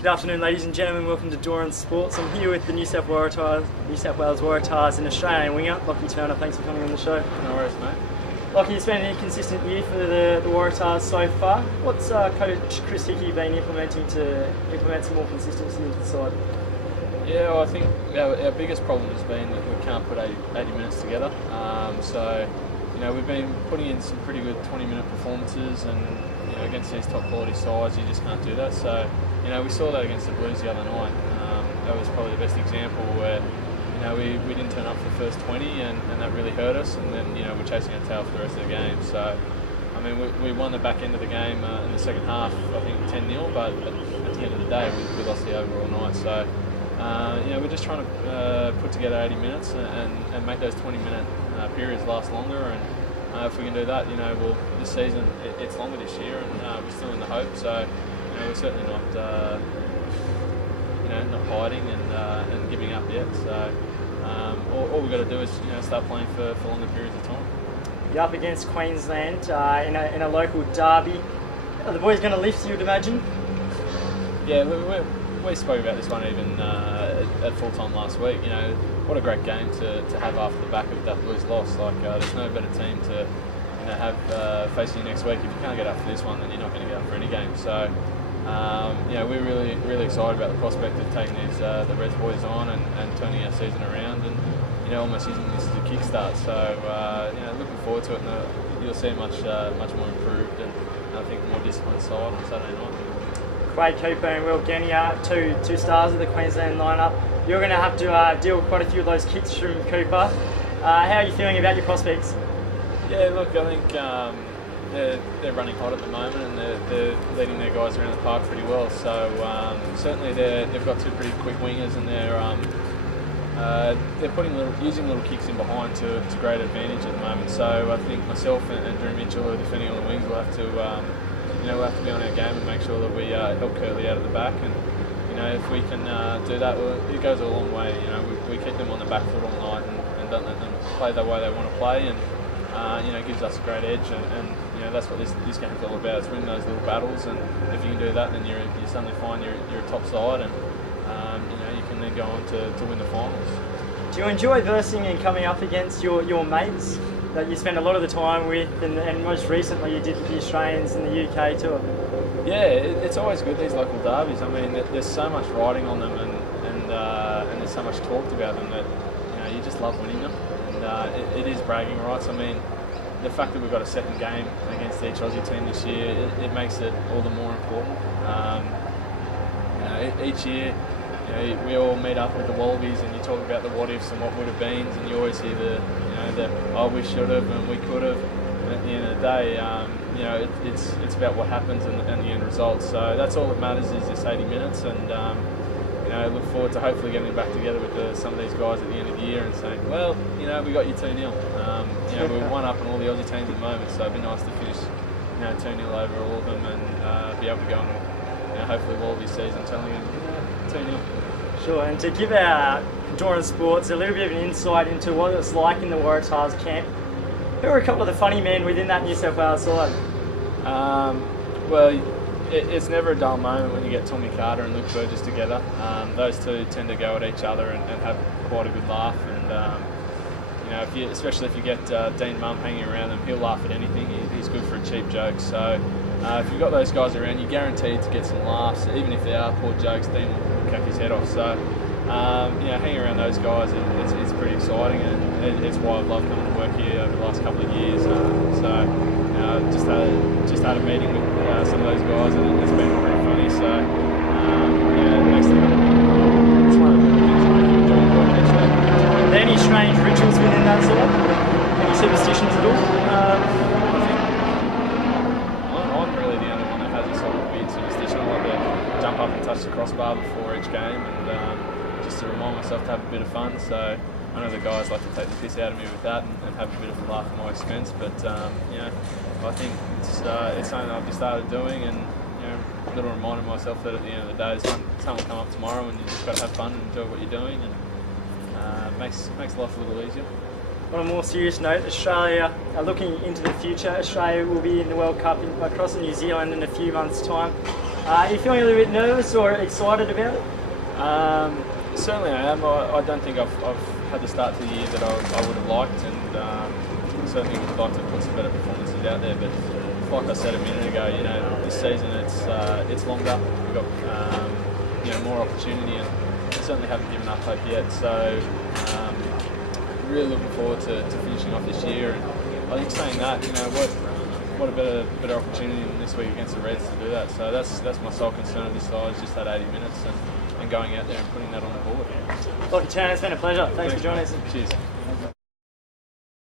Good afternoon, ladies and gentlemen. Welcome to Doran Sports. I'm here with the New South Wales Waratahs and Australian winger, Lachie Turner. Thanks for coming on the show. No worries, mate. Lachie, it's been an inconsistent year for the Waratahs so far. What's Coach Christy been implementing to implement some more consistency into the side? Yeah, well, I think our biggest problem has been that we can't put 80 minutes together. We've been putting in some pretty good 20-minute performances, and against these top quality sides, you just can't do that. So, we saw that against the Blues the other night. That was probably the best example where, we didn't turn up for the first 20, and that really hurt us. And then, we're chasing our tail for the rest of the game. So, we won the back end of the game in the second half, I think 10-0, but at the end of the day, we lost the overall night. So, we're just trying to put together 80 minutes and make those 20-minute periods last longer. And if we can do that, this season it's longer this year, and we're still in the hope. So, we're certainly not, not hiding and giving up yet. So, all we've got to do is, start playing for longer periods of time. You're up against Queensland in a local derby. Are the boys going to lift, you'd imagine? Yeah, we spoke about this one even at full time last week. What a great game to have after the back of that Blues loss. There's no better team to have facing you next week. If you can't get up for this one, then you're not going to get up for any game. So, we're really excited about the prospect of taking the Reds boys on and turning our season around, and almost using this as a kickstart. So, looking forward to it. And you'll see much more improved and I think more disciplined side on Saturday night. Quade Cooper and Will Genia, two stars of the Queensland lineup. You're going to have to deal with quite a few of those kicks from Cooper. How are you feeling about your prospects? Yeah, look, I think they're running hot at the moment, and they're leading their guys around the park pretty well. So certainly they've got two pretty quick wingers, and they're using little kicks in behind to great advantage at the moment. So I think myself and Drew Mitchell, who are defending on the wings, will have to we'll have to be on our game and make sure that we help Curly out of the back. And if we can do that, it goes a long way. We keep them on the back foot all night and don't let them play the way they want to play, and gives us a great edge. And that's what this game's all about. It's winning those little battles, and if you can do that, then you suddenly find you're a top side, and you can then go on to win the finals. Do you enjoy versing and coming up against your mates that you spend a lot of the time with, and most recently you did with the Australians in the UK tour? Yeah, it's always good, these local derbies. There's so much riding on them, and there's so much talked about them that you just love winning them, and it is bragging rights. The fact that we've got a second game against each Aussie team this year, it makes it all the more important. Each year, we all meet up with the Wallabies, and you talk about the what ifs and what would have been, and you always hear the oh, we should have and we could have. And at the end of the day, it's about what happens and the end result. So that's all that matters, is this 80 minutes, and look forward to hopefully getting back together with some of these guys at the end of the year and saying, well, we got you 2-0. We're one up on all the Aussie teams at the moment, so it'd be nice to finish 2-0 over all of them and be able to go into hopefully Wallabies season telling them 2-0. Sure, and to give our Doran Sports a little bit of an insight into what it's like in the Waratahs camp, who are a couple of the funny men within that New South Wales side? Well, it's never a dull moment when you get Tommy Carter and Luke Burgess together. Those two tend to go at each other and have quite a good laugh. And especially if you get Dean Mumm hanging around them, he'll laugh at anything. He's good for a cheap joke. So if you've got those guys around, you're guaranteed to get some laughs. Even if they are poor jokes, Dean will cap his head off. So hanging around those guys, it's pretty exciting, and it's why I've loved coming to work here over the last couple of years. Just had a meeting with some of those guys, and it's been pretty funny. So it makes it's one of the things that make you enjoy working each day. Are there any strange rituals within that side? Any superstitions at all? I think I'm really the only one that has a sort of weird superstition. I like to jump up and touch the crossbar before each game, and just to remind myself to have a bit of fun. So I know the guys like to take the piss out of me with that and have a bit of a laugh at my expense, but I think it's something I've just started doing, and a little reminder myself that at the end of the day, sun will come up tomorrow, and you just got to have fun and enjoy what you're doing, and makes life a little easier. On a more serious note, Australia are looking into the future. Australia will be in the World Cup across New Zealand in a few months' time. Are you feeling a little bit nervous or excited about it? Certainly I am. I don't think I've had the start to the year that I would have liked, and certainly would like to put some better performances out there. But like I said a minute ago, this season it's longer. We've got more opportunity, and certainly haven't given up hope yet. So really looking forward to finishing off this year. And I think saying that, what a better opportunity than this week against the Reds to do that. So that's my sole concern of this side, is just that 80 minutes and going out there and putting that on the board. Lachie Turner, it's been a pleasure. Thanks for joining us. Cheers.